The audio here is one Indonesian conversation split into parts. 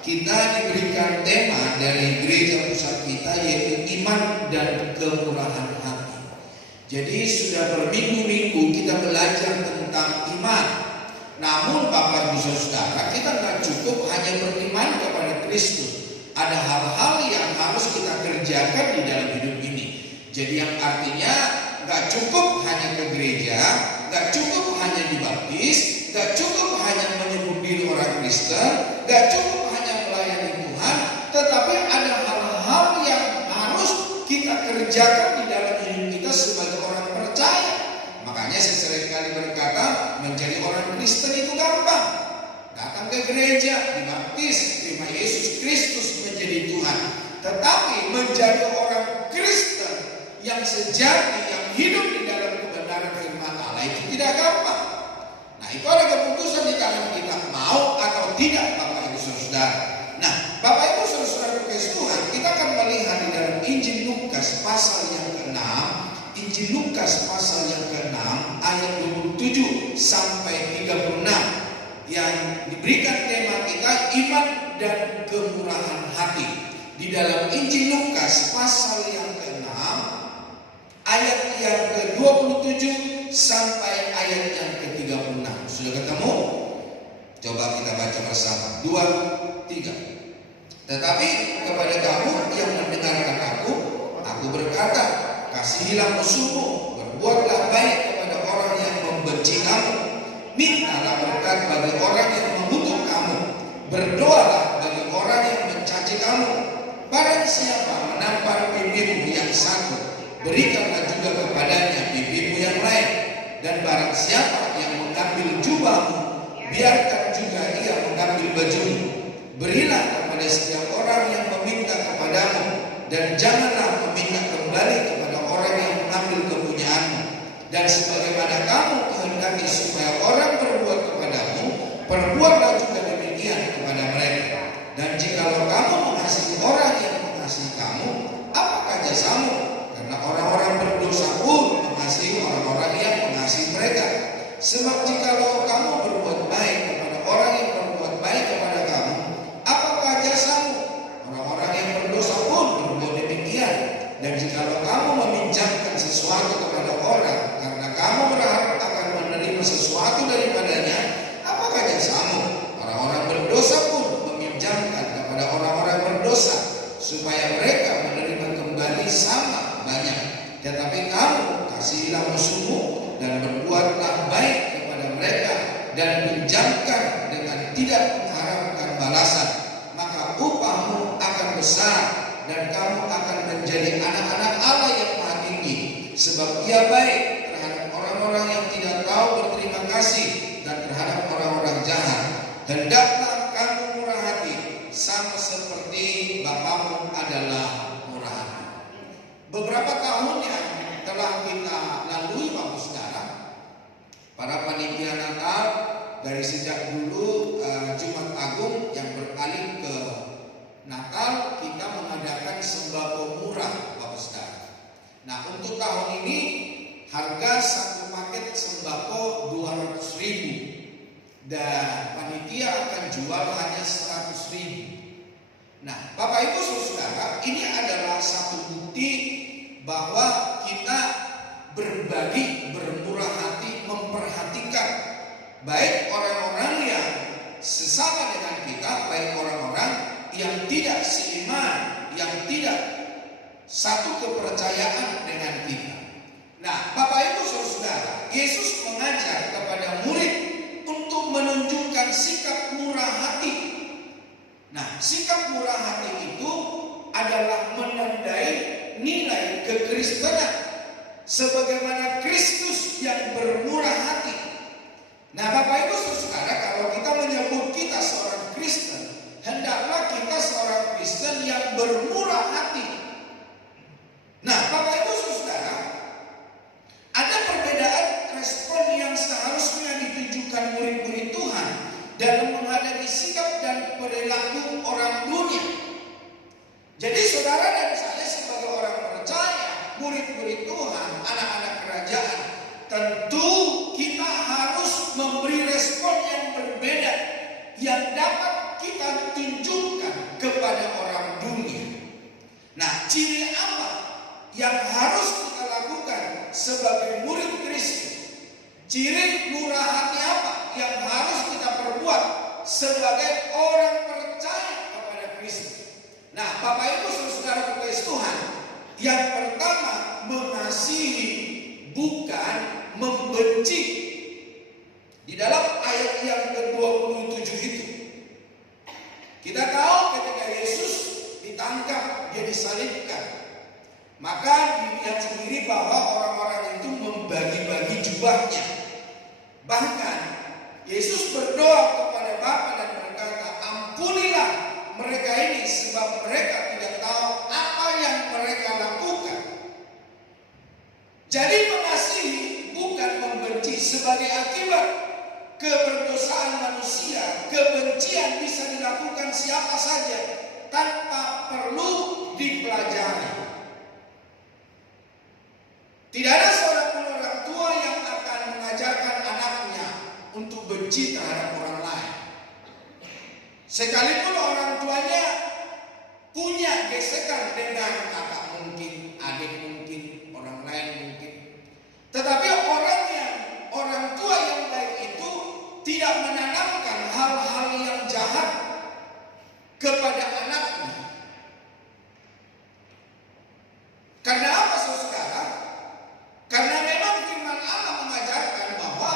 kita diberikan tema dari gereja pusat kita, yaitu iman dan kemurahan hati. Jadi sudah berminggu-minggu kita belajar tentang iman. Namun Bapak Ibu Saudara, kita nggak cukup hanya beriman kepada Kristus. Ada hal-hal yang harus kita kerjakan di dalam hidup ini. Jadi yang artinya nggak cukup hanya ke gereja, nggak cukup hanya dibaptis, nggak cukup hanya menyebut diri orang Kristen, nggak cukup hanya melayani Tuhan, tetapi ada hal-hal yang harus kita kerjakan di dalam hidup kita sebagai orang percaya. Makanya saya seringkali berkata, menjadi orang Kristen itu gampang. Datang ke gereja, dibaptis, terima Yesus Kristus menjadi Tuhan. Tetapi menjadi orang Kristen yang sejati, yang hidup di dalam kebenaran firman Allah itu tidak gampang. Nah, itu ada keputusan di tangan kita, mau atau tidak, Bapak Ibu Saudara. Nah, Bapak Ibu Saudara kekasih Tuhan, kita akan melihat di dalam Injil Lukas pasal yang ke-6, Injil Lukas pasal yang ke-6 ayat 27 sampai 36 yang diberikan tema kita iman dan kemurahan hati. Di dalam Injil Lukas pasal yang ke-6 ayat yang ke-27 sampai ayat yang ke-36. Sudah ketemu? Coba kita baca bersama. 2, 3. Tetapi kepada kamu yang mendengarkan aku berkata, kasihilah musuhmu, berbuatlah baik kepada orang yang membenci kamu, mintalah berkat bagi orang yang mengutuk kamu, berdoalah bagi orang yang mencaci kamu. Barang siapa menampar pipimu yang satu, berikanlah juga kepadanya pipimu yang lain. Dan barang siapa yang mengambil jubahmu, biarkan juga ia mengambil bajumu. Berilah kepada setiap orang yang meminta kepadamu, dan janganlah meminta kembali kepada orang yang mengambil kepunyaanmu. Dan sebagaimana kamu kehendaki supaya orang berbuat kepadamu, perbuatlah juga demikian kepada mereka. Dan jikalau kamu mengasihi orang yang mengasihi kamu, apakah jasamu? Karena orang-orang berdosa pun mengasihi orang-orang yang mengasihi mereka. Sebab jikalau kamu berbuat baik kepada orang yang berbuat baik kepada kamu, apakah jasamu? Orang-orang yang berdosa pun berbuat demikian. Dan jikalau kamu meminjamkan sesuatu kepada orang karena kamu berharap akan menerima sesuatu daripadanya, apakah jasamu? Orang-orang berdosa pun meminjamkan kepada orang-orang berdosa supaya mereka menerima kembali sama banyak. Tetapi kamu kasihilah musuhmu dan berbuatlah baik kepada mereka dan pinjamkan dengan tidak mengharapkan balasan, maka upahmu akan besar dan kamu akan menjadi anak-anak Allah yang Maha Tinggi, sebab Ia baik terhadap orang-orang yang tidak tahu berterima kasih dan terhadap orang-orang jahat. Hendaklah kamu murah hati, sama seperti Bapamu adalah murah hati. Beberapa tahun yang telah kita lalui, Bapak Saudara, para panitia Natal dari sejak dulu Jumat Agung yang beralih ke Natal, kita mengadakan sembako murah, Bapak Saudara. Nah, untuk tahun ini harga satu paket sembako 200.000 dan panitia akan jual hanya 100.000. Nah, Bapak Ibu Saudara, ini adalah satu bukti bahwa kita berbagi, bermurah hati, memperhatikan baik orang-orang yang sesama dengan kita, baik orang-orang yang tidak seiman, yang tidak satu kepercayaan dengan kita. Nah, Bapak Ibu Saudara, Yesus mengajar kepada murid untuk menunjukkan sikap murah hati. Nah, sikap murah hati itu adalah menandai nilai kekristenan sebagaimana Kristus yang bermurah hati. Nah, Bapak Ibu Saudara, kalau kita menyebut kita seorang Kristen, hendaklah kita seorang Kristen yang bermurah hati. Nah, Bapak Ibu Saudara, ada perbedaan respon yang seharusnya ditunjukkan murid-murid Tuhan dalam menghadapi sikap dan perilaku orang dunia. Jadi saudara dan saya sebagai orang percaya, murid-murid Tuhan, anak-anak kerajaan, tentu kita harus memberi respon yang berbeda, yang dapat kita tunjukkan ciri apa yang harus kita lakukan sebagai murid Kristus? Ciri murah hati apa yang harus kita perbuat sebagai orang percaya kepada Kristus? Nah, Bapak Ibu saudara kekasih Tuhan, yang pertama mengasihi bukan membenci. Di dalam ayat yang ke-27 itu kita tahu ketika Yesus ditangkap, dia disalibkan, maka dilihat sendiri bahwa orang-orang itu membagi-bagi jubahnya. Bahkan Yesus berdoa kepada Bapa dan berkata, ampunilah mereka ini sebab mereka tidak tahu apa yang mereka lakukan. Jadi mengasihi bukan membenci. Sebagai akibat keberdosaan manusia, kebencian bisa dilakukan siapa saja tanpa perlu dipelajari. Tidak ada seorang pun orang tua yang akan mengajarkan anaknya untuk benci terhadap orang lain. Sekalipun orang tuanya punya gesekan dengan kakak mungkin, adik mungkin, orang lain mungkin. Tetapi orang tua yang baik itu tidak menanamkan hal-hal yang jahat kepada anaknya. Karena apa saudara? Karena memang firman Allah mengajarkan bahwa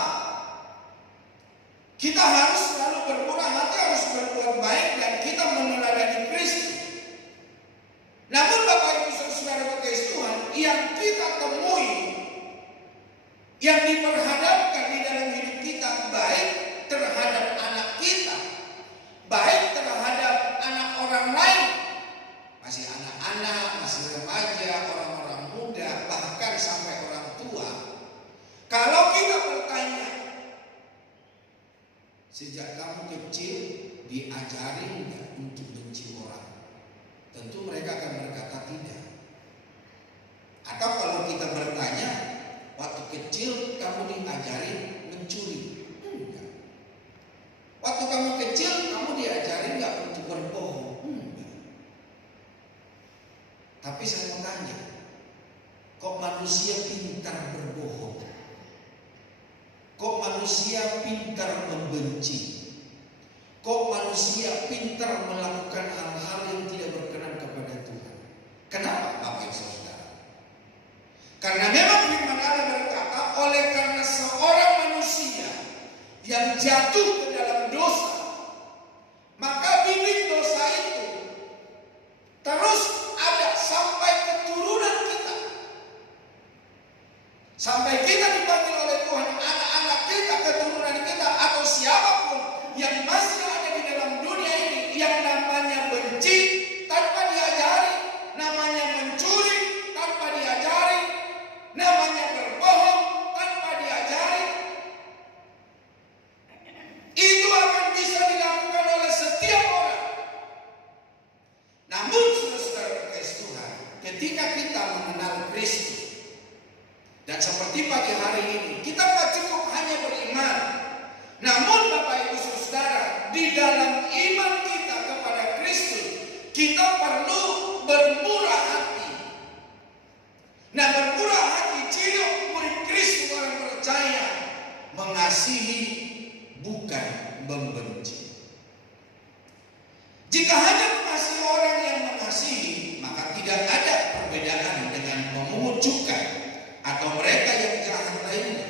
kita harus selalu bermurah hati, harus berbuat baik, dan kita meneladani Kristus. Namun Bapak Ibu saudara kekasih Tuhan, yang kita temui, yang diperhadapkan di dalam hidup kita, baik terhadap anak kita, baik terhadap anak orang lain, masih anak-anak, masih remaja, orang-orang muda, bahkan sampai orang tua. Kalau kita bertanya, sejak kamu kecil diajari enggak untuk benci orang? Tentu mereka akan berkata tidak. Atau kalau kita bertanya, waktu kecil kamu diajari mencuri? Enggak. Waktu kamu kecil kamu diajari enggak untuk berbohong? Enggak. Tapi saya mau tanya, kok manusia pintar berbohong? Kok manusia pintar membenci? Kok manusia pintar melakukan hal-hal yang tidak berkenan kepada Tuhan? Kenapa Bapak Ibu Saudara? Karena memang firman Allah berkata, oleh karena seorang manusia yang jatuh ke dalam dosa, maka bibit dosa itu terus ada sampai keturunan kita. Sampai kita dipanggil oleh Tuhan, anak-anak kita, keturunan kita, atau siapapun yang masih ada di dalam dunia ini, yang namanya benci tanpa diajari, namanya mencuri tanpa diajari, namanya berbohong tanpa diajari, itu akan bisa dilakukan oleh setiap orang. Namun saudara kekasih Tuhan, ketika kita mengenal Kristus, dan seperti pagi hari ini, kita tak cukup hanya beriman. Namun Bapak Ibu Saudara, di dalam iman kita kepada Kristus, kita perlu bermurah hati. Nah, bermurah hati, ciri murid Kristus orang percaya, mengasihi bukan membenci. Jika hanya mengasihi orang yang mengasihi, maka tidak ada perbedaan dengan memungut cukai atau mereka yang jahat lainnya.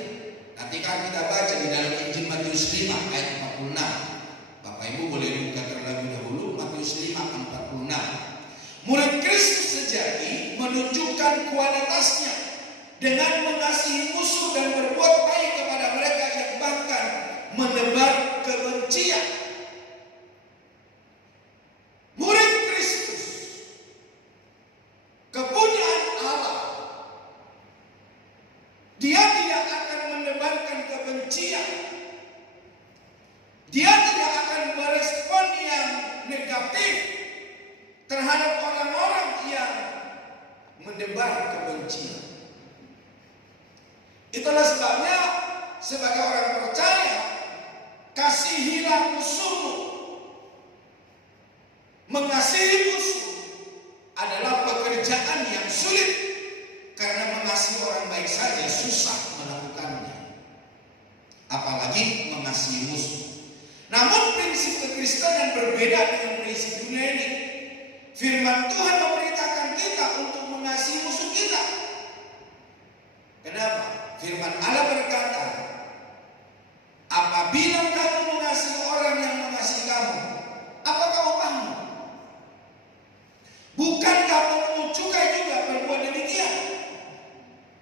Nanti kan kita baca di dalam Injil Matius 5 ayat 46. Bapak Ibu boleh buka terlebih dahulu Matius 5 46. Murid Kristus sejati menunjukkan kualitasnya dengan mengasihi musuh dan berbuat baik kepada mereka yang bahkan menebar kebencian. Murid Kristus, kepunyaan Allah, dia tidak akan menebarkan kebencian. Dia tidak akan merespon yang negatif terhadap orang-orang yang menebar kebencian. Itulah sebabnya sebagai orang percaya, kasihilah musuhmu. Mengasihi musuh adalah pekerjaan sulit, karena mengasihi orang baik saja susah melakukannya, apalagi mengasihi musuh. Namun prinsip kekristenan berbeda dengan prinsip dunia ini. Firman Tuhan memerintahkan kita untuk mengasihi musuh kita. Kenapa? Firman Allah berkata, apabila kamu mengasihi orang yang mengasihi kamu, apakah upahmu? Bukankah pemungut cukai juga berbuat demikian?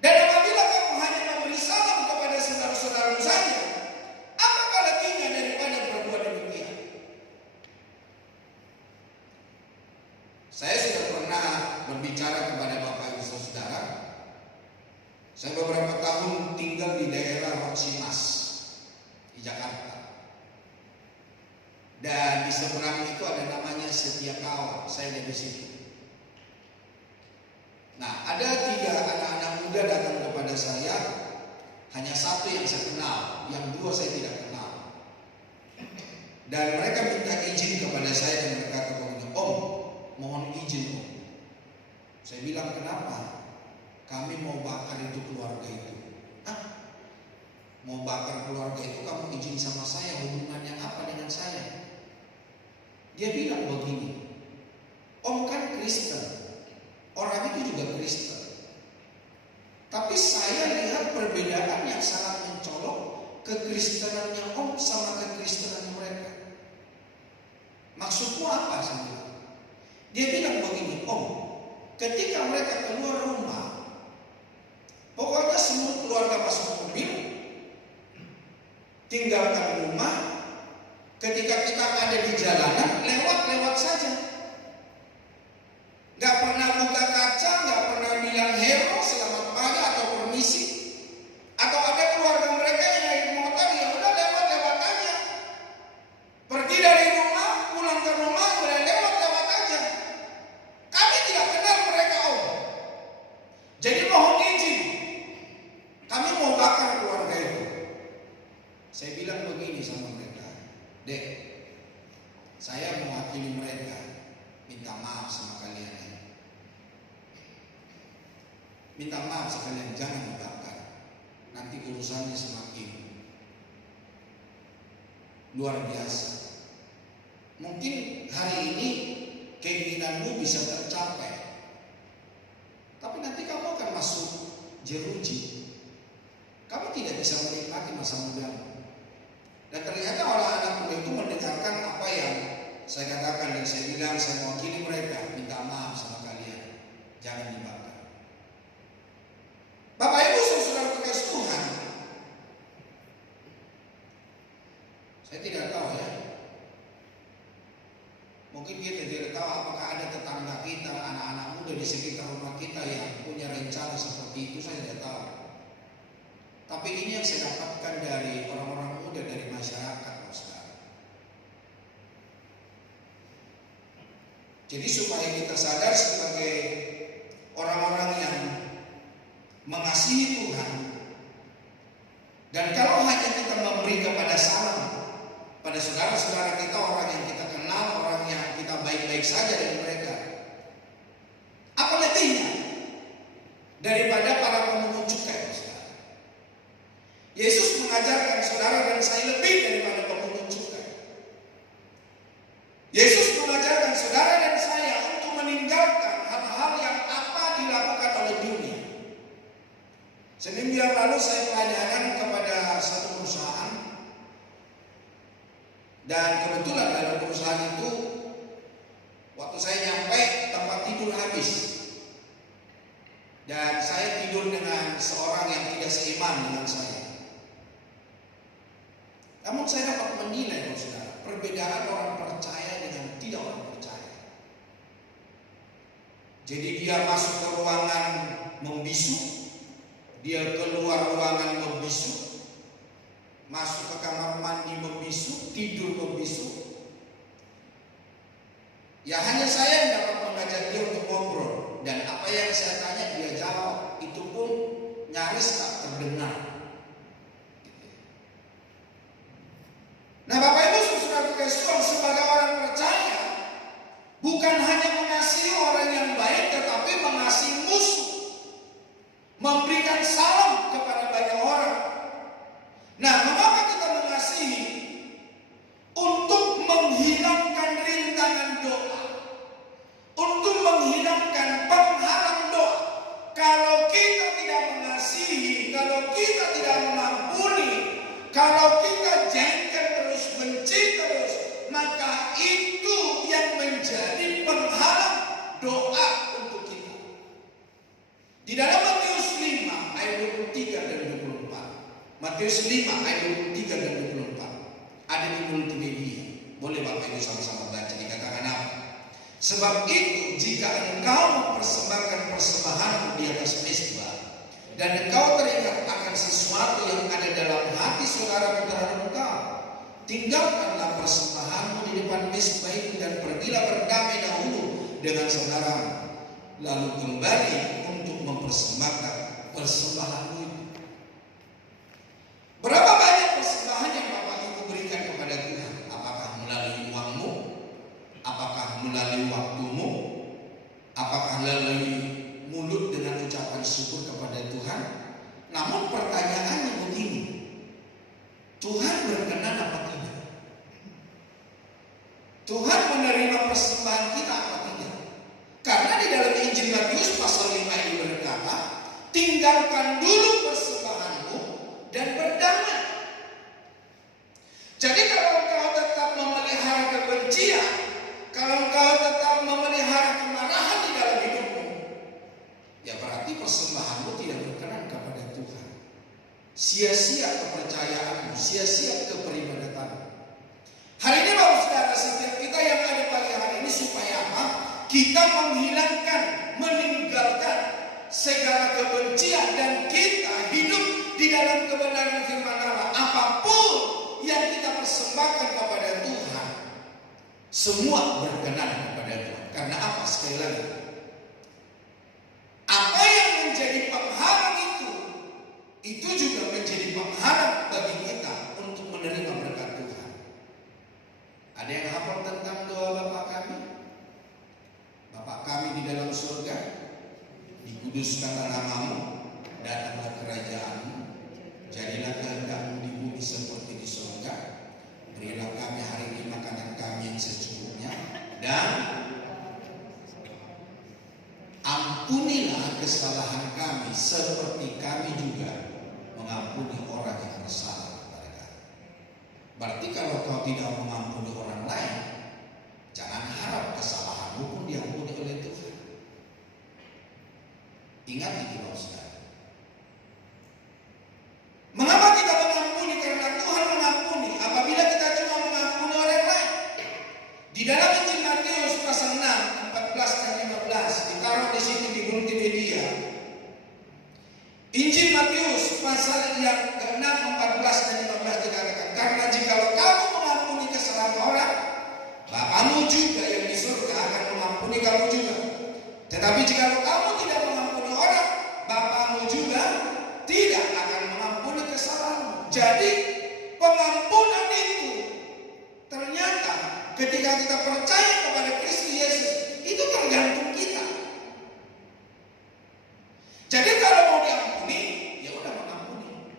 Dan apabila kamu hanya memberi salam kepada saudara-saudaramu saja, apakah lebihnya daripada berbuat demikian? Saya sudah pernah berbicara kepada Bapak Ibu Saudara. Saya beberapa tahun tinggal di daerah Roksimas di Jakarta. Dan di seberang itu ada namanya Setiakawan. Saya ada di situ. Nah, ada 3 anak-anak muda datang kepada saya. Hanya 1 yang saya kenal, yang 2 saya tidak kenal. Dan mereka minta izin kepada saya dan berkata kepada, "Om, mohon izin Om." Saya bilang, "Kenapa?" "Kami mau bakar itu keluarga itu." "Hah? Mau bakar keluarga itu kamu izin sama saya, hubungannya apa dengan saya?" Dia bilang begini, "Om kan Kristen, orang itu juga Kristen. Tapi saya lihat perbedaan yang sangat mencolok kekristenannya Om sama kekristenan mereka. Maksudmu apa?" Saya bilang. Dia bilang begini, "Om, ketika mereka keluar rumah, pokoknya semua keluarga masuk mobil, tinggalkan rumah. Ketika kita ada di jalanan, lewat-lewat saja. Gak pernah buka kaca, gak pernah bilang hello, selamat pagi atau permisi. Atau ada keluarga mereka yang naik motor, ya udah lewat-lewat aja. Pergi dari rumah, pulang ke rumah, udah lewat-lewat aja. Kami tidak kenal mereka Om. Jadi mohon izin, kami mau bakar keluarga itu." Saya bilang begini sama mereka, "Dek, saya mewakili mereka, minta maaf sama kalian. Minta maaf sekalian, jangan dibakar. Nanti urusannya semakin luar biasa. Mungkin hari ini keinginanmu bisa tercapai, tapi nanti kamu akan masuk jeruji. Kamu tidak bisa menikmati masa mudamu." Dan ternyata orang anak muda itu mendengarkan apa yang saya katakan, dan saya bilang, saya mewakili mereka, minta maaf sama kalian, jangan dibakar. Bapak Ibu Saudara kekasih Tuhan, saya tidak tahu ya. Mungkin kita tidak tahu apakah ada tetangga kita, anak-anak muda di sekitar rumah kita yang punya rencana seperti itu, saya tidak tahu. Tapi ini yang saya dapatkan dari orang-orang muda, dari masyarakat, saudara. Jadi supaya kita sadar sebagai orang-orang yang mengasihi Tuhan, dan kalau hanya kita memberi kepada salam pada saudara-saudara kita, orang yang kita kenal, orang yang kita baik-baik saja dengan mereka, apa lebihnya daripada para pemungut cukai? Yesus mengajarkan saudara dan saya lebih daripada pemungut cukai. Yesus mengajarkan saudara dan saya untuk meninggalkan hal-hal yang apa dilakukan oleh dunia. Seminggu yang lalu saya pelajaran kepada satu perusahaan, dan kebetulan dalam perusahaan itu waktu saya nyampe tempat tidur habis, dan saya tidur dengan seorang yang tidak seiman dengan saya. Namun saya dapat menilai, saudara, perbedaan orang percaya dengan tidak orang percaya. Jadi dia masuk ke ruangan membisu, dia keluar ruangan membisu, masuk ke kamar mandi membisu, tidur membisu. Ya hanya saya yang dapat mengajak dia untuk ngobrol, dan apa yang saya tanya dia jawab, itu pun nyaris tak terdengar. Nah, Bapak Ibu Saudara kekasih, sebagai orang percaya bukan hanya mengasihi orang yang baik, tetapi mengasihi musuh memberikan salam kepada banyak orang. Nah, mengapa kita mengasihi? Untuk menghilangkan rintangan doa, untuk menghilangkan penghalang doa. Kalau kita tidak mengasihi, kalau kita tidak mengampuni, kalau kita jengkel terus, benci terus, maka itu yang menjadi penghalang doa untuk kita. Di dalam Matius 5 ayat 23 dan 24. Matius 5 ayat 23 dan 24. Ada di multimedia. Boleh Bapak Ibu sama-sama baca, dikatakan apa? Sebab itu jika engkau mempersembahkan persembahanmu di atas mezbah, dan engkau teringat akan sesuatu yang ada dalam hati saudara terhadap engkau, tinggalkanlah persembahanmu di depan mezbah itu dan pergilah berdamai dahulu dengan saudaramu, lalu kembali untuk mempersembahkan persembahanmu itu. Berapa banyak persembahan yang Bapak Ibu berikan kepada Tuhan? Apakah melalui uangmu? Apakah melalui waktumu? Apakah melalui mulut dengan ucapan syukur kepada Tuhan? Namun pertanyaannya begini, Tuhan berkenan apa tidak? Tuhan menerima persembahan kita apa tidak? Karena di dalam Injil Matius pasal 5 ini berkata, tinggalkan dulu persembahanmu dan berdamai. Jadi kalau engkau tetap memelihara kebencian, kalau engkau tetap memelihara kemarahan di dalam hidupmu, ya berarti persembahanmu tidak berkenan kepada Tuhan. Sia-sia kepercayaanmu, sia-sia keperibadatanmu. Hari ini Bapak Saudara, setiap kita yang ada pagi hari ini supaya apa? Kita menghilangkan, meninggalkan segala kebencian dan kita hidup di dalam kebenaran firman Allah. Apapun yang kita persembahkan kepada Tuhan, semua berkenan kepada Tuhan. Karena apa? Sekali lagi, apa yang menjadi penghalang itu juga menjadi penghalang bagi kita untuk menerima berkat Tuhan. Ada yang hafal tentang doa Bapa kami? Bapa kami di dalam surga, dikuduskanlah namamu, datanglah kerajaanmu, jadilah kehendakmu di bumi seperti di surga. Berilah kami hari ini makanan kami yang secukupnya, dan ampunilah kesalahan kami seperti kami juga mengampuni orang yang bersalah kepada kami. Berarti kalau kau tidak mengampuni orang lain, jangan harap kesalahanmu pun diampuni oleh Tuhan. Ingat itu Bapak Saudara. Mengapa kita mengampuni? Karena Tuhan mengampuni. Apabila kita cuma mengampuni orang lain. Di dalam Injil Matius pasal 6, 14 dan 15, ditaruh di sini di multimedia. Injil Matius pasal yang ke-6, 14 dan 15 dikatakan, karena jikalau kamu mengampuni kesalahan orang, Bapamu juga yang di surga akan mengampuni kamu juga. Tetapi jikalau kamu tidak mengampuni orang, Bapamu juga tidak akan mengampuni kesalahanmu. Jadi pengampunan itu ternyata ketika kita percaya kepada Kristus Yesus, itu tergantung kita. Jadi kalau mau diampuni, ya udah mengampuni.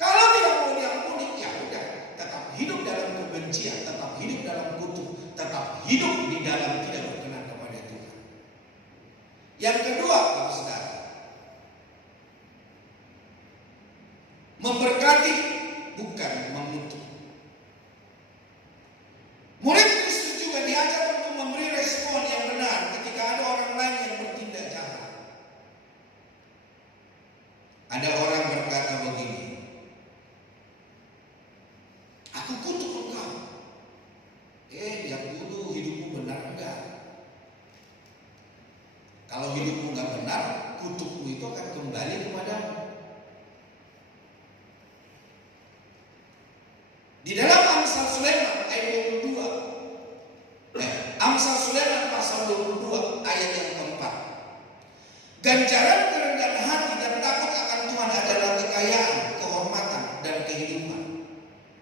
Kalau tidak mau diampuni, ya udah tetap hidup dalam kebencian, tetap hidup dalam kutuk, tetap hidup di dalam tidak berkenan kepada Tuhan. Yang kedua, Bapak Saudara, memberkati bukan mengutuk. Murid Kristus juga diajar untuk memberi respon yang benar ketika ada orang lain yang bertindak jahat. Ada orang berkata begini, aku kutuk engkau. Yang dulu hidupmu benar enggak? Kalau hidupmu enggak benar, kutukmu itu akan kembali kepadamu. Di dalam Amsal Sulaiman ayat 22, Amsal Sulaiman pasal 22 ayat yang keempat, ganjaran kerendahan hati dan takut akan Tuhan adalah kekayaan, kehormatan, dan kehidupan.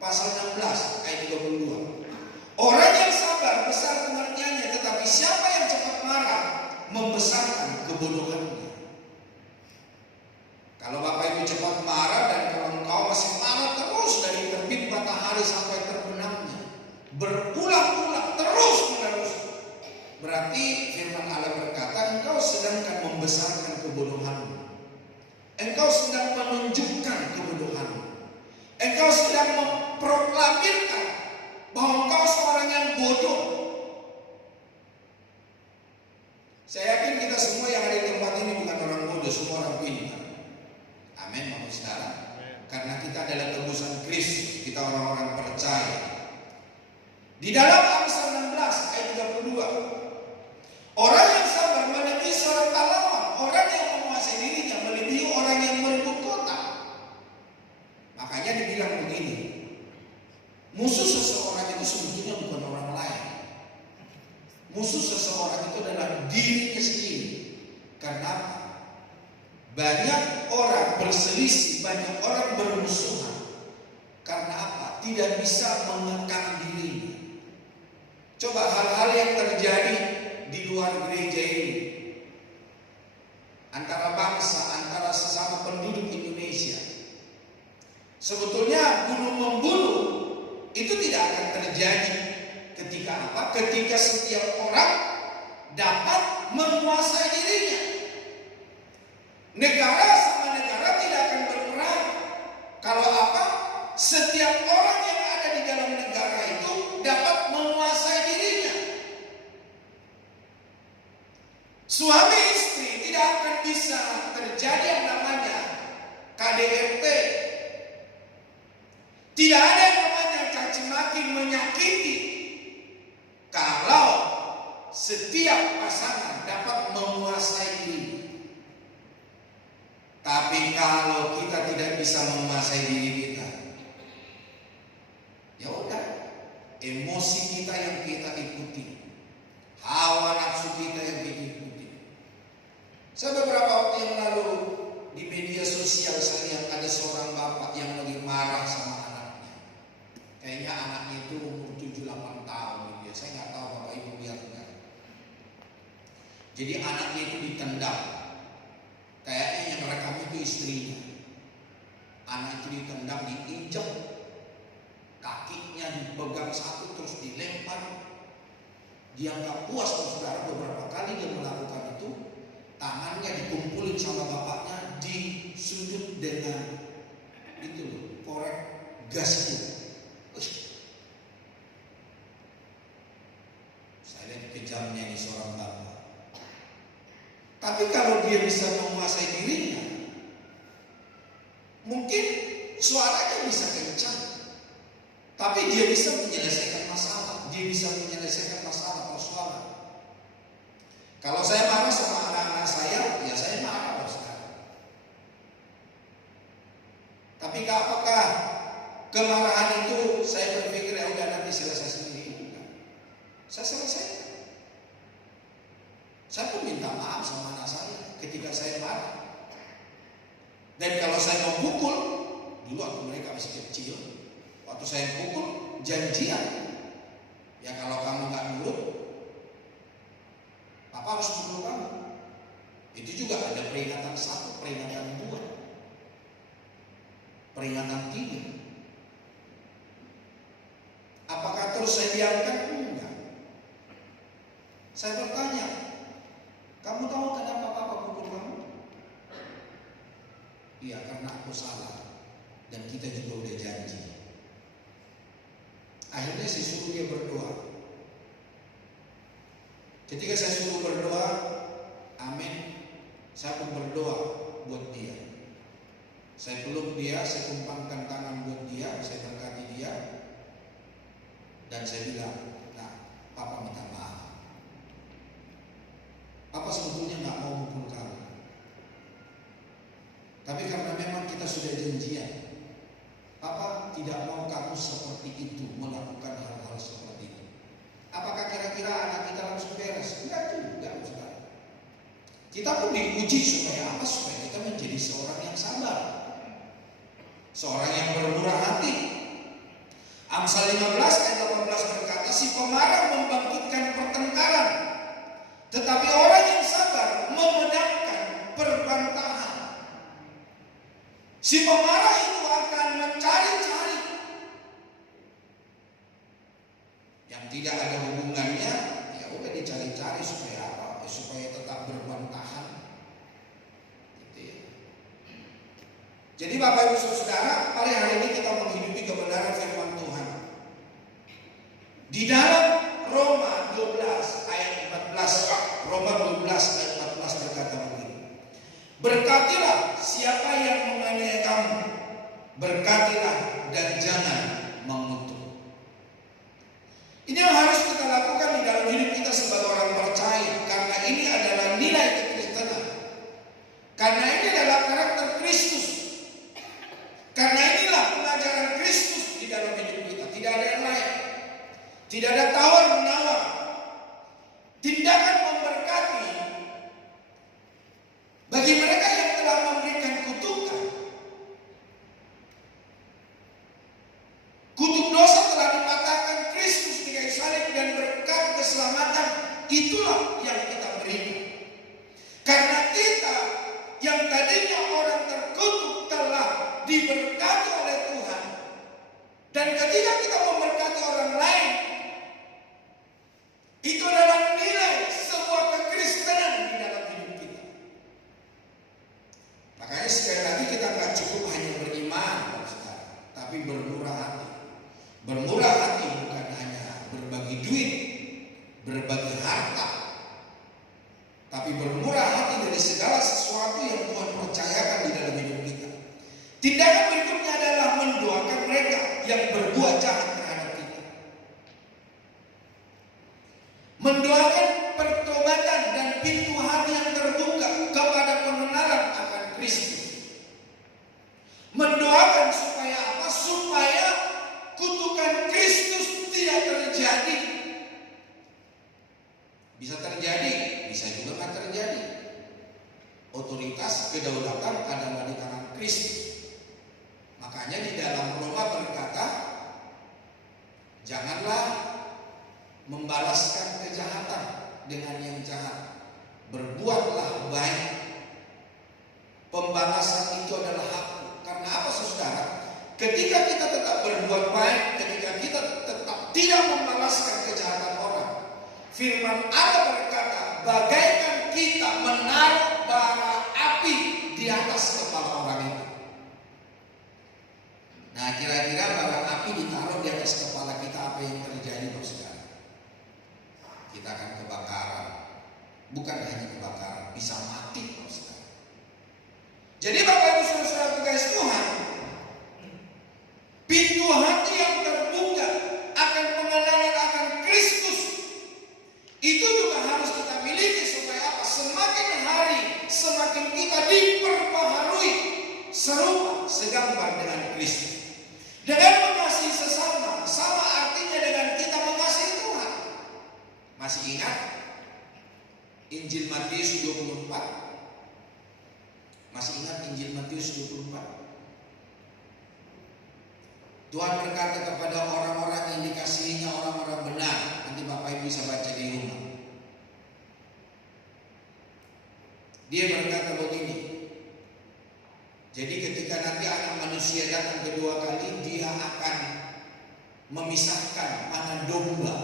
Pasal 16 ayat 22, orang yang sabar besar pengertiannya, tetapi siapa yang cepat marah membesarkan kebodohannya. Kalau Bapak Ibu cepat marah dan kalau engkau masih marah terus dari terbit matahari sampai terbenamnya, berulang-ulang terus menerus, berarti firman Allah berkata engkau sedang membesarkan kebodohanmu. Engkau sedang menunjukkan kebodohanmu. Engkau sedang memproklamirkan bahwa engkau seorang yang bodoh. Saya yakin kita semua yang ada di tempat ini bukan orang bodoh, semua orang pintar. Amin, Bapak Saudara. Karena kita adalah tebusan Kristus, kita orang-orang percaya. Di dalam Amsal 16 ayat 32, orang yang sabar melebihi seorang pahlawan, orang yang menguasai dirinya melebihi orang yang merebut kota. Makanya dibilang begini, musuh seseorang itu sebetulnya bukan orang lain. Musuh seseorang itu adalah dirinya sendiri. Karena banyak orang berselisih, banyak orang bermusuhan. Karena apa? Tidak bisa mengekang dirinya. Coba hal-hal yang terjadi di luar gereja ini, antara bangsa, antara sesama penduduk Indonesia, sebetulnya bunuh-membunuh itu tidak akan terjadi ketika apa? Ketika setiap orang dapat menguasai dirinya. Negara sama negara tidak akan berperang kalau apa? Setiap orang yang ada di dalam negara itu dapat menguasai dirinya. Suami istri tidak akan bisa terjadi yang namanya KDRT. Tidak ada yang namanya caci maki menyakiti kalau setiap pasangan dapat menguasai diri. Tapi kalau kita tidak bisa menguasai diri kita, ya udah, emosi kita yang kita ikuti, hawa nafsu kita yang kita ikuti. Saya beberapa waktu yang lalu di media sosial saya lihat ada seorang bapak yang lagi marah sama anaknya. Kayaknya anaknya itu umur 7-8 tahun ya. Saya nggak tahu Bapak Ibu lihat nggak. Jadi anaknya itu ditendang. Kayaknya yang merekam itu istrinya. Anak itu ditendang, diinjak, kakinya dipegang satu terus dilempar. Dia nggak puas, saudara, beberapa kali dia melakukan itu. Tangannya dikumpulin sama bapaknya, disundut dengan itu korek gas itu. Saya lihat kejamnya ini seorang bapak. Tapi kalau dia bisa menguasai dirinya, mungkin suaranya bisa kencang, tapi dia bisa menyelesaikan masalah. Dia bisa menyelesaikan masalah persoalan. Kalau saya marah sama anak-anak saya, ya saya marah sekarang. Tapi apakah kemarahan itu saya berpikir ya udah nanti selesai sendiri? Saya selesaikan. Saya pun minta maaf sama anak saya ketika saya marah. Dan kalau saya mau pukul, dulu waktu mereka masih kecil, waktu saya pukul janjian, ya kalau kamu nggak nurut, Papa harus pukul kamu. Itu juga ada peringatan 1, peringatan 2, peringatan 3. Apakah terus saya biarkan? Enggak. Saya bertanya, kamu tahu kenapa Papa pukul kamu? Iya, karena aku salah. Dan kita juga udah janji. Akhirnya saya suruh dia berdoa. Ketika saya suruh berdoa, amin, saya pun berdoa buat dia. Saya peluk dia, saya tumpangkan tangan buat dia, saya berkati dia. Dan saya bilang, nah, Papa minta maaf. Papa sebetulnya gak mau mukul kamu. Tapi karena memang kita sudah janjian, Papa tidak mau kamu seperti itu, melakukan hal-hal seperti itu. Apakah kira-kira anak kita langsung beres? Enggak juga, saudara. Kita pun diuji supaya apa? Supaya kita menjadi seorang yang sabar, seorang yang bermurah hati. Amsal 15 ayat 18 berkata, si pemarah membangkitkan pertengkaran, tetapi orang yang sabar memenangkan perbantahan. Si pemarah itu akan mencari-cari yang tidak ada hubungannya, ya udah dicari-cari supaya apa? Supaya tetap berbantahan. Gitu ya. Jadi Bapak Ibu Saudara, pada hari ini kita menghidupi kebenaran firman Tuhan. Di dalam Roma 12 ayat 14, Roma 12 ayat 14 berkata begini. Berkatilah siapa yang menganiaya kamu, berkatilah dan jangan mengutuk. Ini yang harus kita lakukan di dalam hidup kita sebagai orang percaya, karena ini adalah nilai kekristenan. Karena ini adalah karakter Kristus. Karena inilah pengajaran Kristus di dalam hidup kita. Tidak ada yang lain. Tidak ada tawar-menawar. Tindakan memberkati bagi mereka yang telah memberikan kutukan. Kutuk dosa telah dipatahkan Kristus di kayu salib, dan berkat keselamatan itulah yang kita berikan. Karena kita yang tadinya orang terkutuk telah diberkati oleh Tuhan. Dan ketika kita memberkati orang lain, itu adalah nilai sebuah kekristenan di dalam hidup kita. Makanya sekali lagi kita nggak cukup hanya beriman, tapi bermurah hati. Bermurah hati bukan hanya berbagi duit, berbagi harta, tapi bermurah hati dari segala sesuatu yang Tuhan percayakan di dalam hidup kita. Tindakan berikutnya adalah mendoakan mereka yang berbuat jahat terhadap kita. Mendoakan pertobatan dan pintu hati yang terbuka kepada pengenalan akan Kristus. Mendoakan supaya apa? Supaya kutukan Kristus tidak terjadi. Bisa terjadi, bisa juga tidak terjadi. Otoritas kedaulatan adalah di tangan Kristus. Makanya di dalam Roma berkata, janganlah membalaskan kejahatan dengan yang jahat. Berbuatlah baik. Pembalasan itu adalah hakmu. Karena apa saudara? Ketika kita tetap berbuat baik, ketika kita tetap tidak membalaskan kejahatan orang, firman Allah berkata, bagaikan kita menaruh bara api di atas kepala orang itu. Nah, kira-kira bara api ditaruh di atas kepala kita, apa yang terjadi saudara? Kita akan kebakaran. Bukan hanya kebakaran, bisa mati saudara. Jadi Bapak Ibu Saudara guys Tuhan, pintu hati yang terbuka akan pengenalan akan Kristus itu juga harus kita miliki, supaya apa? Semakin hari semakin kita diperbaharui serupa segambar dengan Kristus. Dengan mengasihi sesama, sama artinya dengan kita mengasihi Tuhan. Masih ingat Injil Matius 24? Masih ingat Injil Matius 24? Tuhan berkata kepada orang-orang yang dikasihinya, orang-orang benar. Nanti Bapak Ibu bisa baca di rumah. Dia berkata begini. Jadi ketika nanti anak manusia datang kedua kali, dia akan memisahkan mana domba,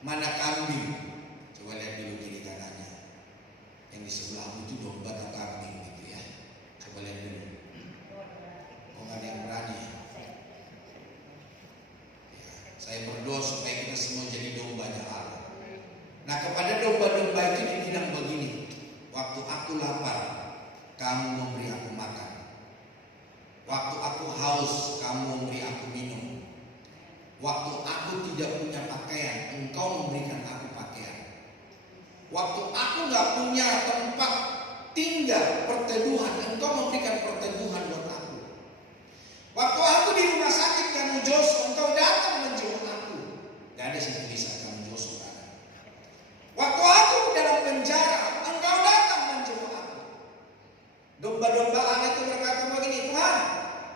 mana kambing. Coba lihat dulu kiri kanannya. Yang di sebelahmu itu domba atau kambing gitu ya. Coba lihat dulu. Kok nggak ada yang berani ya? Saya berdoa supaya kita semua jadi dombanya Allah. Nah, kepada domba-domba itu dibilang begini. Waktu aku lapar, kamu memberi aku makan. Waktu aku haus, kamu memberi aku minum. Waktu aku tidak punya pakaian, engkau memberikan aku pakaian. Waktu aku gak punya tempat tinggal, perteduhan, engkau memberikan perteduhan buat aku. Waktu aku di rumah sakit kamu Joshua, engkau datang menjemput aku. Gak ada yang bisa kamu Joshua. Waktu aku dalam penjara, engkau datang menjemput aku. Domba-domba anak itu berkata begini, Tuhan,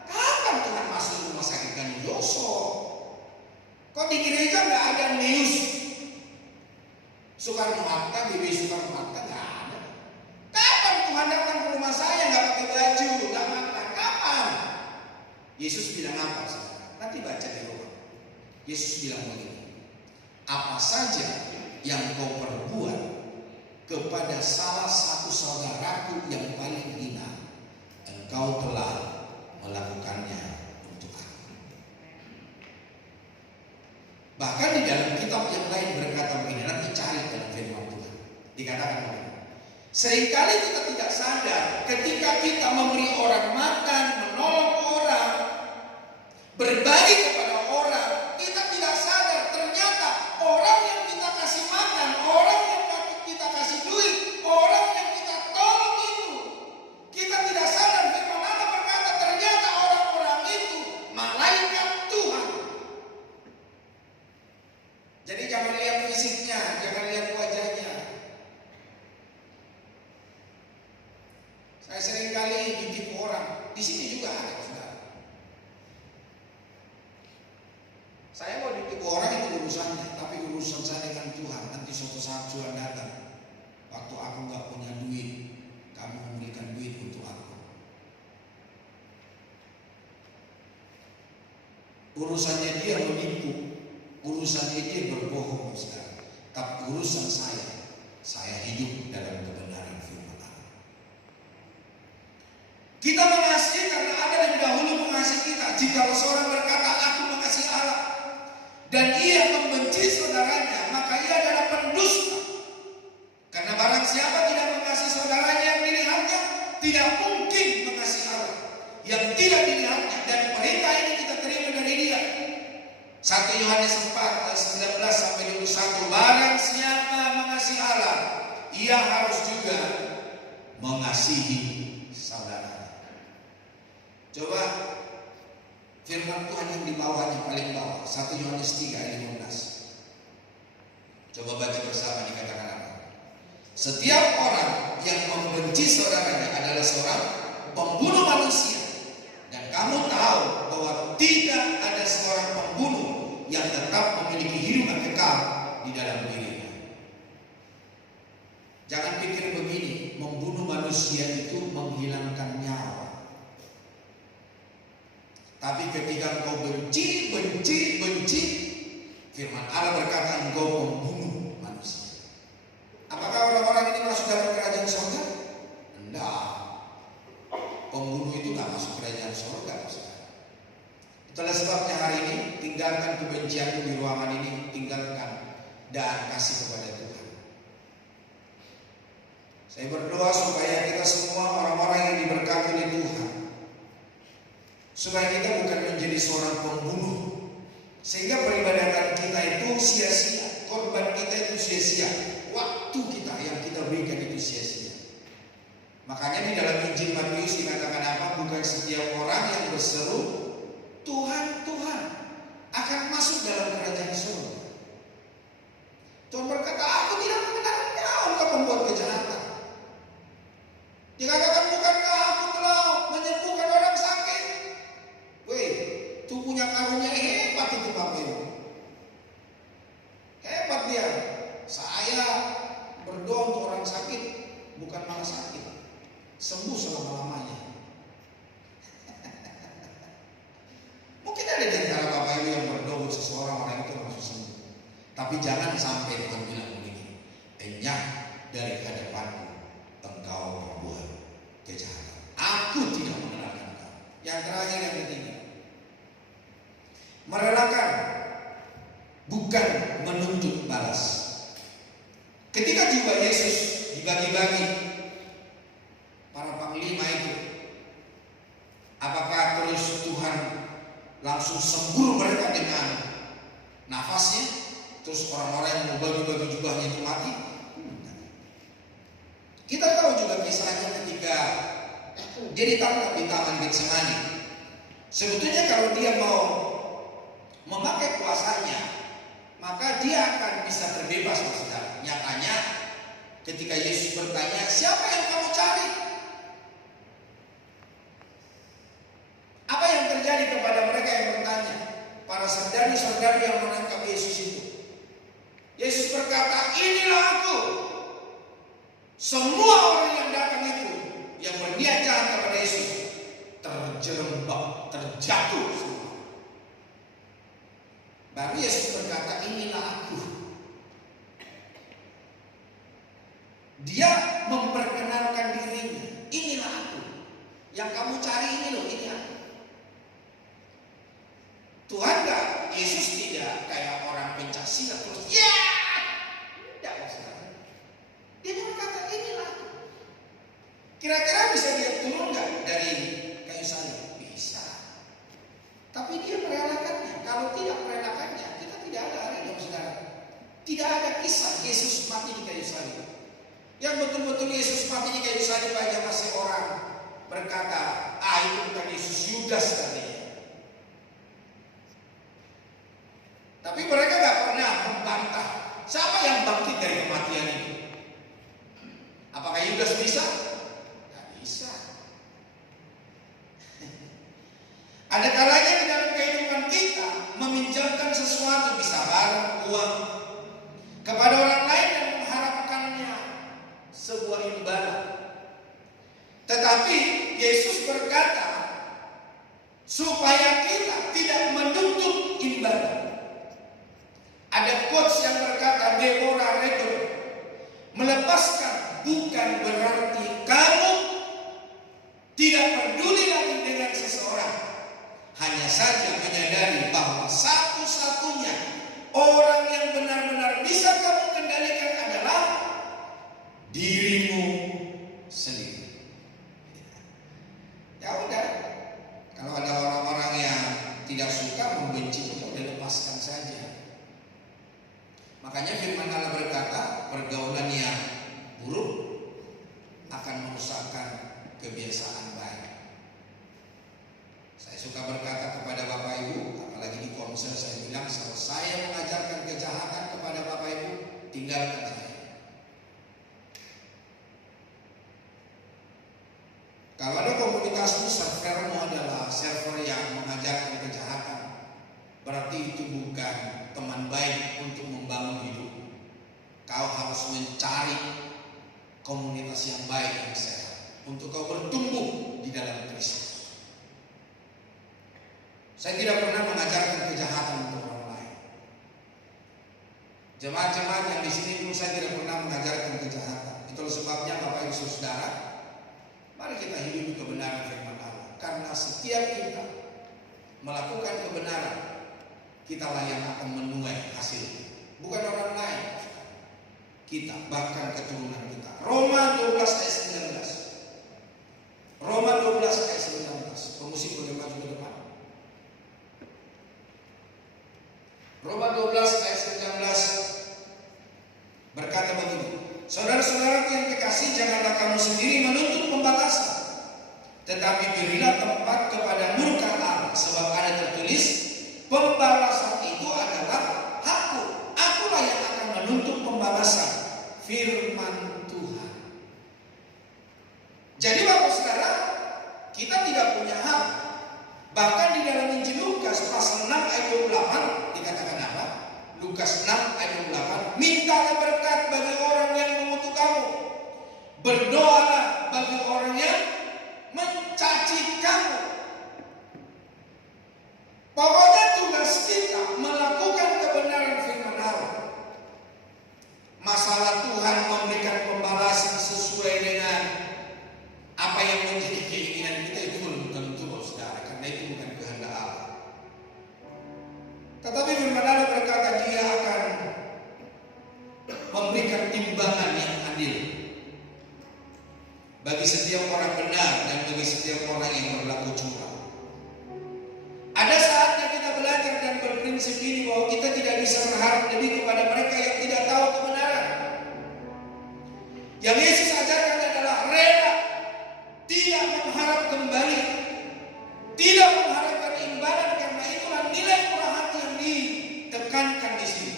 kapan Tuhan masuk rumah sakit kamu Joshua? Kok di gereja gak ada news Soekarno-Hatta, BB Soekarno-Hatta gak ada. Kapan Tuhan datang ke rumah saya gak pakai baju, gak makan? Kapan? Nanti baca di Roma. Yesus bilang begini, apa saja yang kau perbuat kepada salah satu saudaraku yang paling hina, engkau telah melakukannya untuk aku. Bahkan di dalam kitab yang lain berkata begini, nanti cari dalam firman Tuhan. Dikatakan begini, seringkali kita tidak sadar ketika kita memberi orang makan, menolong orang, berbagi kepada orang, kita tidak sadar ternyata orang yang kita kasih makan, orang yang kita kasih duit, orang yang kita tolong itu, kita tidak sadar firman Allah berkata ternyata orang-orang itu malaikat Tuhan. Jadi jangan lihat fisiknya, jangan lihat wajahnya. Saya sering kali ditipu orang, di sini juga ada, saudara. Saya mau ditipu orang itu urusannya, tapi urusan saya dengan Tuhan. Nanti suatu saat Tuhan datang, waktu aku nggak punya duit, kamu memberikan duit untuk aku. Urusannya dia menipu, urusannya dia berbohong, saudara. Tapi urusan saya hidup dalam kebenaran firman Allah. Kita mengasihi karena ada lebih dahulu mengasihi kita. Jika seorang berkata aku mengasihi Allah dan ia membenci saudaranya, maka ia adalah pendusta. Karena barang siapa tidak mengasihi saudaranya yang dilihatnya, tidak mungkin mengasihi Allah yang tidak dilihatnya. Dan perintah ini kita terima dari dia. 1 Yohanes 4 ayat 19 sampai 21. Barang siapa mengasihi Allah, ia harus juga mengasihi saudara. Coba firman Tuhan yang di bawahnya, paling bawah, 1 Yohanes 3 ayat 15. Coba baca bersama, dikatakan apa? Setiap orang yang membenci saudaranya adalah seorang pembunuh manusia. Dan kamu tahu bahwa tidak ada seorang pembunuh yang tetap memiliki hidup yang kekal di dalam dirinya. Jangan pikir begini, membunuh manusia itu menghilangkan nyawa. Tapi ketika engkau benci, firman Allah berkata engkau pembunuh manusia. Apakah orang-orang ini masuk dalam kerajaan surga? Tidak. Pembunuh itu tidak masuk kerajaan surga. Itulah sebabnya hari ini tinggalkan kebencianmu di ruangan ini, tinggalkan dan kasih kepada Tuhan. Saya berdoa supaya kita semua orang-orang yang diberkati oleh Tuhan, supaya kita bukan menjadi seorang pembunuh, sehingga peribadatan kita itu sia-sia, korban kita itu sia-sia, waktu kita yang kita berikan itu sia-sia. Makanya di dalam Injil Matius dikatakan apa? Bukan setiap orang yang berseru Tuhan, Tuhan akan masuk dalam kerajaan surga. Tuhan berkata, aku tidak mengenal engkau, engkau pembuat kejahatan. Dikatakan, bukankah aku telah menyembuhkan orang sakit? Weh, itu punya karunia hebat itu Bapak Ibu. Hebat dia. Saya berdoa untuk orang sakit, bukan malah sakit, sembuh selama-lamanya. Mungkin ada di antara Bapak Ibu yang berdoa untuk seseorang, orang itu langsung sembuh. Tapi jangan sampai Tuhan bilang begini, enyah dari hadapanku engkau membuat kejahatan. Aku tidak mengenalkan engkau. Yang terakhir, yang ketiga, merelakan bukan menuntut balas. Ketika jiwa Yesus dibagi-bagi para panglima itu, apakah terus Tuhan langsung sembur mereka dengan nafasnya? Terus orang-orang yang mau bagi-bagi jubahnya itu mati? Kita tahu juga kisahnya ketika dia ditangkap di Taman Getsemani. Sebetulnya kalau dia mau memakai kuasanya, maka dia akan bisa terbebas, maksudnya. Nyatanya ketika Yesus bertanya, siapa yang kamu cari? Apa yang terjadi kepada mereka yang bertanya? Para saudari-saudari yang menangkap Yesus itu. Yesus berkata, inilah aku. Semua orang yang datang itu, yang berniat jahat kepada Yesus, terjerembab, terjatuh semua. Lalu Yesus berkata, inilah aku. Dia memperkenalkan dirinya, inilah aku. Yang kamu cari ini loh, ini aku. Tuhan enggak, Yesus tidak kayak orang pencak silat terus ya. Tidak, saudara. Dia berkata, inilah aku. Kira-kira bisa dia turun enggak dari kayu salib? Bisa. Tapi dia merelakannya. Kalau tidak merelakannya, kita tidak ada hari ini, saudara. Tidak ada kisah Yesus mati di kayu salib. Yang betul-betul Yesus mati di kayu salib aja masih orang berkata, itu bukan Yesus, Yudas katanya. Tapi mereka gak pernah membantah siapa yang bangkit dari kematian itu. Apakah Yudas bisa? Gak bisa. Ada kalanya di dalam kehidupan kita meminjamkan sesuatu, bisa barang, uang, kepada orang lain dan mengharapkannya sebuah imbalan. Tetapi Yesus berkata supaya kita tidak menuntut imbalan. Ada quotes yang berkata, Deborah Regal, melepaskan bukan berarti kamu tidak peduli lagi dengan seseorang. Hanya saja menyadari bahwa satu-satunya orang yang benar-benar bisa kamu kendalikan adalah dirimu sendiri. Ya udah, kalau ada orang-orang yang tidak suka, membenci, udah lepaskan saja. Makanya firman Allah berkata, pergaulan yang buruk akan merusakkan kebiasaan baik. Saya suka berkata kepada Bapak Ibu, apalagi di komsel saya bilang, kalau saya mengajarkan kejahatan kepada Bapak Ibu, tinggalkan saya. Kalau ada komunitasmu, servermu adalah server yang mengajarkan kejahatan, berarti itu bukan teman baik untuk membangun hidup. Kau harus mencari komunitas yang baik yang sehat untuk kau bertumbuh di dalam Kristus. Saya tidak pernah mengajarkan kejahatan untuk orang lain. Jemaat-jemaat yang di sini dulu saya tidak pernah mengajarkan kejahatan. Itulah sebabnya Bapak Ibu Saudara, mari kita hidup kebenaran firman Allah. Karena setiap kita melakukan kebenaran, kitalah yang akan menuai hasilnya, bukan orang lain. Kita, bahkan keturunan kita. Roma 12 ayat 19. Roma 12 ayat 19. Pemusik boleh maju ke depan. Roma 12 ayat 19 berkata begini, saudara-saudaraku yang kekasih, janganlah kamu sendiri menuntut pembalasan, tetapi berilah tempat kepada murka Allah, sebab ada tertulis, pembalasan itu adalah hakku, akulah yang akan menuntut pembalasan, firman Tuhan. Jadi Bapak Saudara, kita tidak punya hak. Bahkan di dalam Injil Lukas pasal 6 ayat 28 dikatakan apa? Lukas 6 ayat 28, mintalah berkat bagi orang yang mengutuk kamu, berdoalah bagi orang yang mencaci kamu. Pokoknya tugas kita melakukan kebenaran firman Allah. Masalah Tuhan memberikan pembalasan sesuai dengan apa yang menjadi keinginan kita itu belum tentu, saudara, karena itu bukan kehendak Allah. Tetapi firman Allah berkata Dia akan memberikan timbangan yang adil bagi setiap orang benar dan bagi setiap orang yang berlaku curang. Ada saatnya kita belajar dan berprinsip ini bahwa kita tidak bisa berharap lebih kepada mereka yang tidak tahu kebenaran. Yang Yesus ajarkan adalah rela, tidak mengharap kembali, tidak mengharapkan imbalan, karena itulah nilai murah hati yang ditekankan di sini.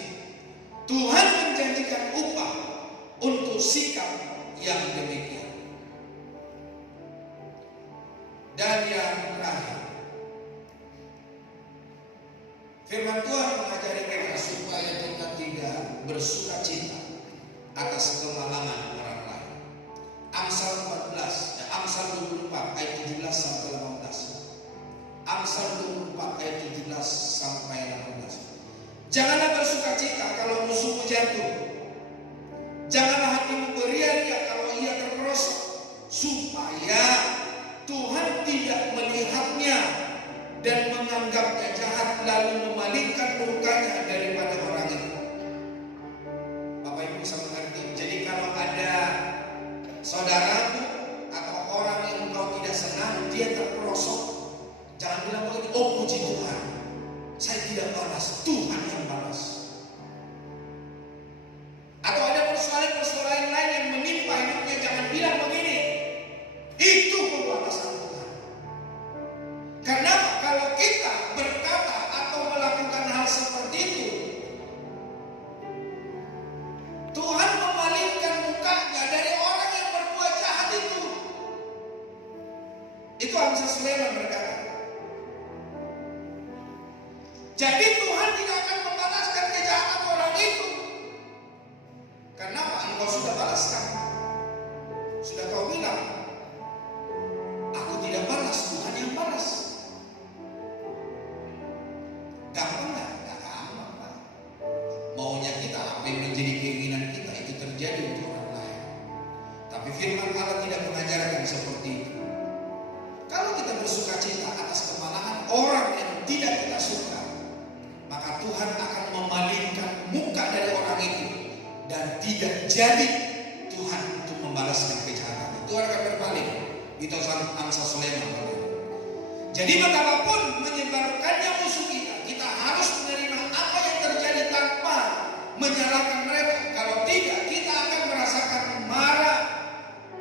Tuhan menjanjikan upah untuk sikap yang demikian. Dan yang terakhir, firman Tuhan mengajari kita supaya kita tidak bersuka cita atas kemalangan orang lain. Amsal 24 ayat 17 sampai 18. Amsal 24 ayat 17 sampai 18. jatuh. Janganlah hatimu beria-ria kalau ia terperosok, supaya Tuhan tidak melihatnya dan menganggapnya jahat, lalu memalingkan murkanya daripada orang itu. Bapak Ibu bisa mengerti. Jadi kalau ada saudaramu atau orang yang engkau tidak senang, dia terperosok, jangan bilang begitu, oh puji Tuhan, saya tidak balas, Tuhan yang balas. Atau ada persoalan-persoalan lain yang menimpa hidupnya, jangan bilang begini, itu pembalasan Tuhan. Karena kalau kita berkata atau melakukan hal seperti itu, Tuhan memalingkan mukanya dari orang yang berbuat jahat itu. Itu Amsal Sulaiman berkata. Jadi Tuhan tidak akan membalaskan kejahatan orang itu. Kenapa? Engkau sudah balaskan. Sudah kau bilang, aku tidak balas, Tuhan yang balas. Gampang nggak? Nggak gampang, Pak. Maunya kita, apa yang menjadi keinginan kita itu terjadi untuk orang lain. Tapi firman Allah tidak mengajarkan seperti itu. Kalau kita bersuka cita atas kemalahan orang yang tidak kita suka, maka Tuhan akan memalingkan muka dari orang itu dan tidak jadi Tuhan untuk membalaskan kejahatan. Tuhan akan berpaling. Itu Amsal Sulaiman. Jadi betapapun menyebarkannya musuh kita, kita harus menerima apa yang terjadi tanpa menyalahkan mereka. Kalau tidak, kita akan merasakan marah,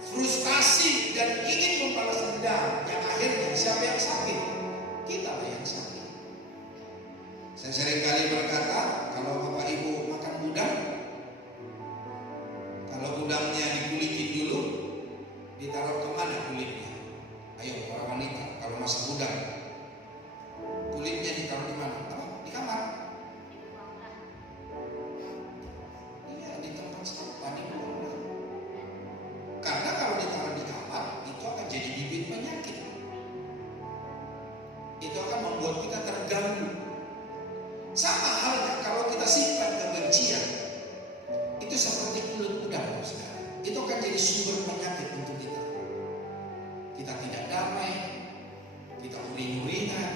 frustasi, dan ingin membalas dendam. Yang akhirnya siapa yang sakit? Kita yang sakit. Saya sering kali berkata, kalau Bapak Ibu makan udang, kalau udangnya dikulitin dulu, ditaruh kemana kulitnya? Ayo para wanita, kalau masak udang, kulitnya ditaruh di mana? Di kamar. Iya, di tempat sampah, di rumah. Karena kalau ditaruh di kamar, itu akan jadi bibit penyakit. Itu akan membuat kita terganggu. Sama halnya kalau kita simpan kebencian, itu seperti kulit udang, saudara. Itu akan jadi sumber penyakit untuk kita. Kita tidak damai, kita uring-uringan.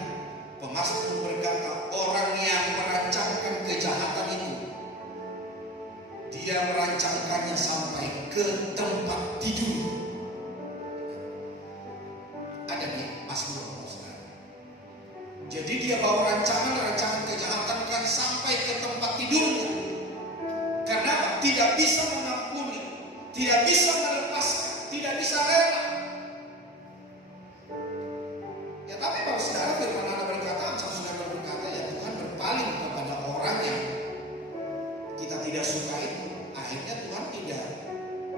Pemasmur berkata, orang yang merancangkan kejahatan itu, dia merancangkannya sampai ke tempat tidur. Ada di Mazmur, saudara. Jadi dia bawa rancangan kejahatan kan sampai ke tempat tidurnya. Karena tidak bisa mengampuni, tidak bisa melepaskan, tidak bisa rela. Ya tapi kalau saudara firman Allah berkata, Amsal Sulaiman berkata, ya Tuhan berpaling kepada orang yang kita tidak suka itu. Akhirnya Tuhan tidak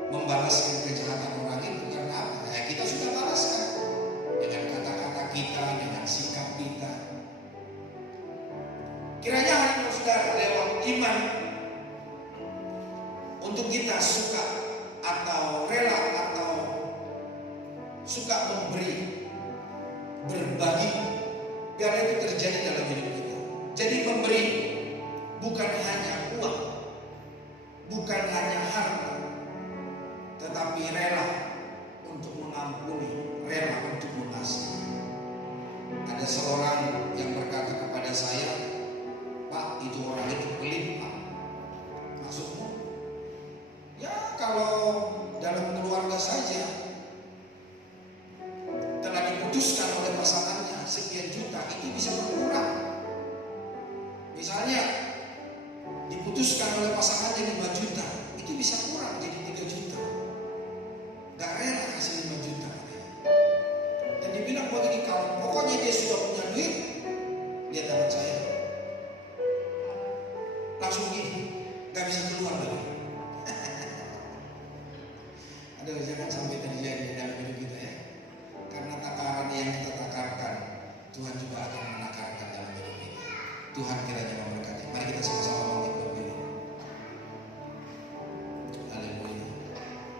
membalaskan kejahatan orang itu. Karena apa? Ya kita sudah balaskan dengan kata-kata kita, dengan sikap kita. Kiranya hari ini saudara lewat iman untuk kita suka atau rela atau suka memberi, berbagi, biar itu terjadi dalam hidup kita. Jadi memberi bukan hanya uang, bukan hanya harta, tetapi rela untuk mengampuni, rela untuk mengasihi. Ada seorang yang berkata kepada saya, Pak, itu orang itu pelit, Pak. Maksudmu? Ya kalau dalam keluarga saja telah diputuskan oleh pasangannya sekian juta, itu bisa berkurang. Misalnya diputuskan oleh pasangannya 5 juta, itu bisa kurang jadi 3 juta. Gak rela kasih 5 juta. Dan dibilang begini, kalau pokoknya dia sudah punya duit, lihat tangan saya, langsung gini, gak bisa keluar lagi. Aduh, jangan sampai terjadi dalam hidup kita ya. Karena takaran yang kita takarkan, Tuhan juga akan menakarkan dalam hidup kita. Tuhan kiranya memberkati.